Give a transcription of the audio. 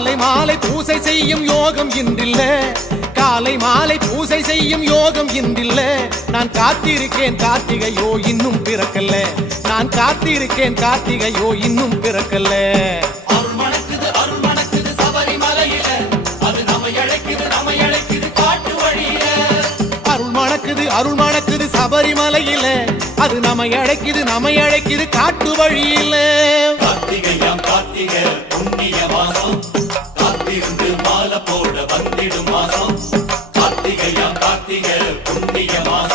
காலை மாலை பூசை செய்யும் யோகம் இன்றில்ல, காலை மாலை பூசை செய்யும் யோகம் இன்றில்ல. நான் காத்திருக்கேன் கார்த்திகையோ இன்னும் பிறக்கல்ல, நான் காத்திருக்கேன் கார்த்திகையோ இன்னும் பிறக்கல்ல. அருள் மணக்குது அருள் மணக்குது சபரிமலையில, அது நம்மை அழைக்குது நம்மை அழைக்குது காட்டு வழியில. அருள் மணக்குது அருள் மணக்குது சபரிமலையில, அது நம்மை அழைக்குது நம்மை அழைக்குது காட்டு வழியில. கார்த்திகையாம் கார்த்திகை புண்ணிய மாசம், காத்திருந்து மாலை போட வந்திடும் மாசம். கார்த்திகையாம் கார்த்திகை புண்ணிய மாசம்.